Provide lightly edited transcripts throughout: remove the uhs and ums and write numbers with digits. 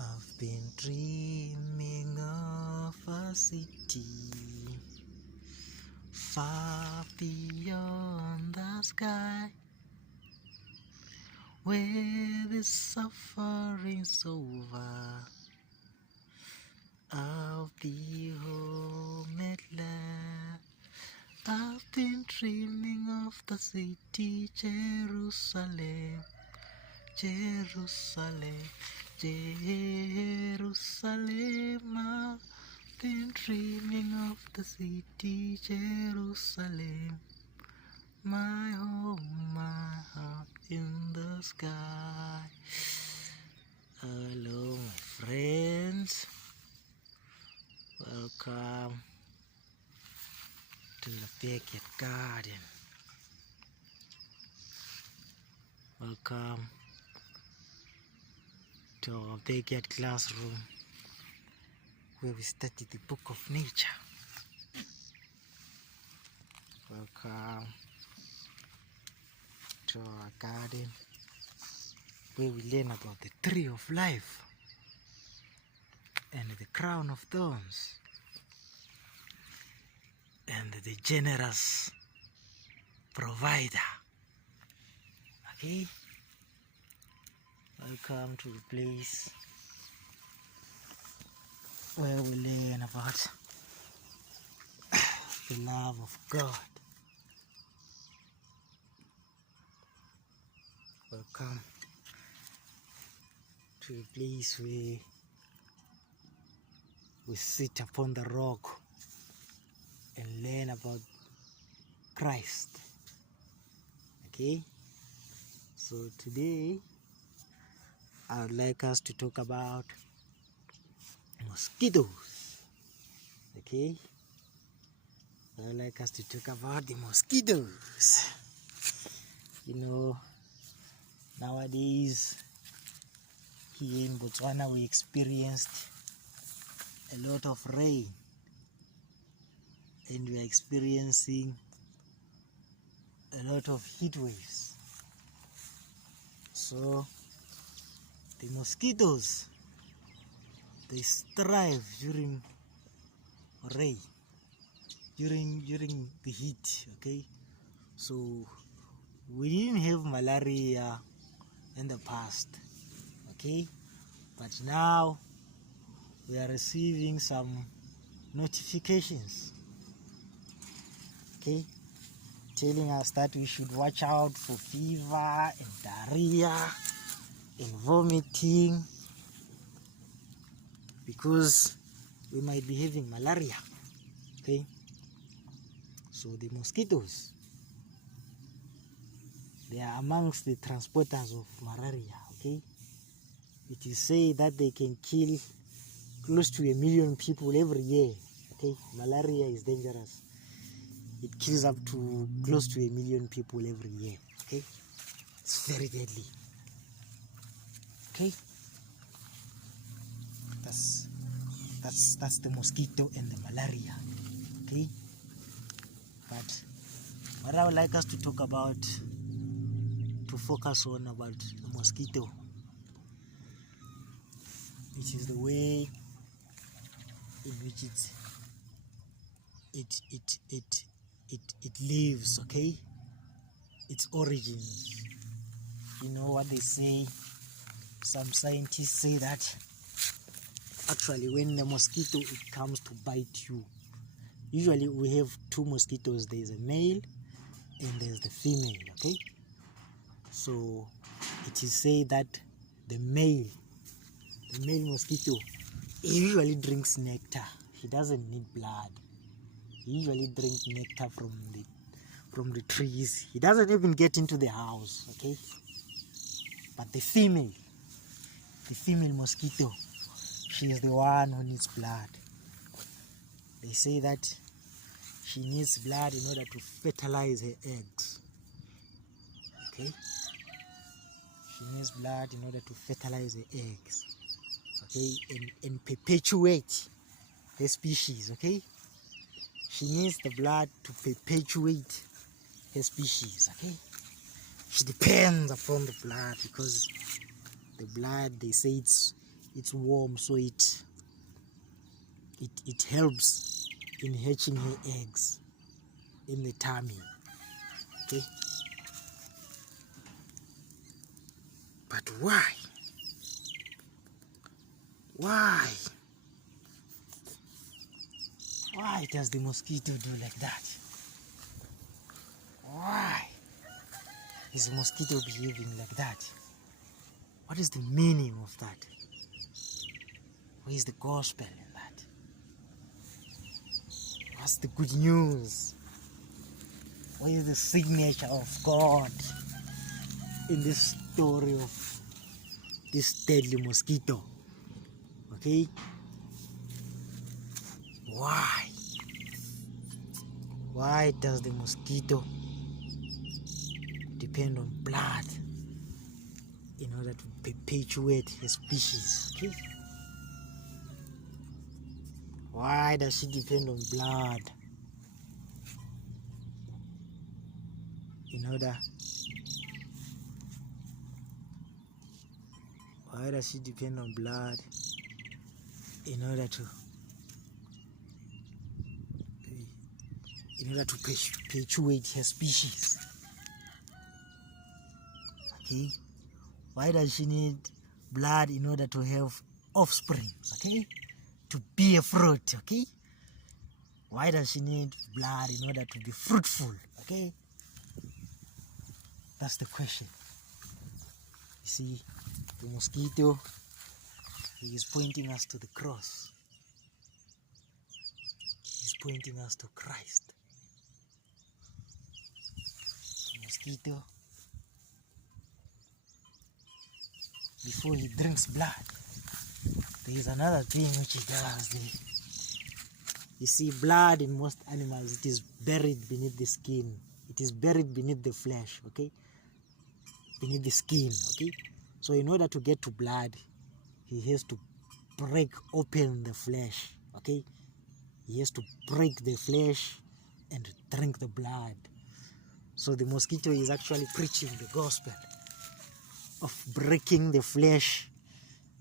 I've been dreaming of a city far beyond the sky, where the suffering's over. I'll be home at last. I've been dreaming of the city Jerusalem, Jerusalem, Jerusalem. I've been dreaming of the city Jerusalem, my home, my heart in the sky. Hello, my friends. Welcome to the backyard garden. Welcome to our backyard classroom, where we study the book of nature. Welcome to our garden, where we learn about the tree of life and the crown of thorns and the generous provider. Okay? Welcome to the place where we learn about the love of God. Welcome to the place where we sit upon the rock and learn about Christ. Okay? So today I would like us to talk about mosquitoes. Okay? I would like us to talk about the mosquitoes. You know, nowadays here in Botswana we experienced a lot of rain, and we are experiencing a lot of heat waves. So the mosquitoes, they strive during rain, during the heat. Okay, so we didn't have malaria in the past, okay, but now we are receiving some notifications, okay, telling us that we should watch out for fever and diarrhea and vomiting, because we might be having malaria. Okay, so the mosquitoes, they are amongst the transporters of malaria. Okay, it is said that they can kill close to 1 million people every year. Okay, malaria is dangerous. It kills up to close to 1 million people every year. Okay, it's very deadly. Okay, that's the mosquito and the malaria. Okay, but what I would like us to talk about, to focus on about the mosquito, which is the way in which it lives. Okay, its origins. You know what they say, some scientists say that actually when the mosquito it comes to bite you, usually we have two mosquitoes. There's a male and there's the female. Okay, so it is said that the male mosquito, he usually drinks nectar. He doesn't need blood. He usually drinks nectar from the trees. He doesn't even get into the house. Okay, but the female mosquito, she is the one who needs blood. They say that she needs blood in order to fertilize her eggs. Okay, she needs blood in order to fertilize her eggs. Okay, and perpetuate the species. Okay, she needs the blood to perpetuate her species. Okay, she depends upon the blood, because the blood, they say it's warm, so it helps in hatching her eggs in the tummy. Okay, but why does the mosquito do like that? Why is the mosquito behaving like that? What is the meaning of that? What is the gospel in that? What's the good news? What is the signature of God in this story of this deadly mosquito? Okay? Why does the mosquito depend on blood in order to perpetuate her species? Okay? Why does she depend on blood in order? Why does she depend on blood in order to perpetuate her species? Okay? Why does she need blood in order to have offspring? Okay? To be a fruit, okay? Why does she need blood in order to be fruitful? Okay? That's the question. You see, the mosquito, he is pointing us to the cross. He's pointing us to Christ. The mosquito, before he drinks blood, there is another thing which he does. You see, blood in most animals, it is buried beneath the skin. It is buried beneath the flesh, okay? Beneath the skin, okay? So in order to get to blood, he has to break open the flesh, okay? He has to break the flesh and drink the blood. So the mosquito is actually preaching the gospel of breaking the flesh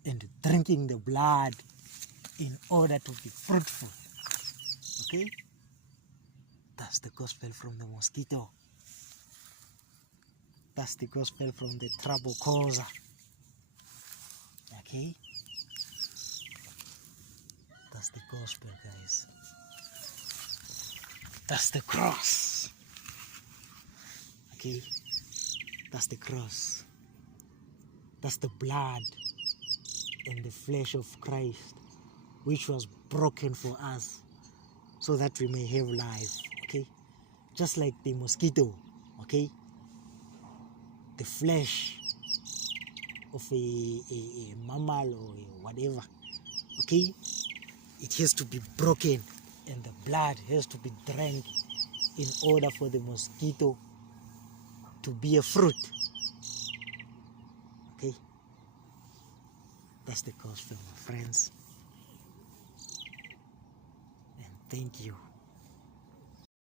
and drinking the blood in order to be fruitful. Okay? That's the gospel from the mosquito. That's the gospel from the trouble causer. Okay? That's the gospel, guys. That's the cross. Okay? That's the cross. That's the blood and the flesh of Christ, which was broken for us so that we may have life. Okay? Just like the mosquito. Okay? The flesh of a mammal or whatever. Okay? It has to be broken and the blood has to be drank in order for the mosquito to be a fruit. Okay? That's the gospel, my friends. And thank you.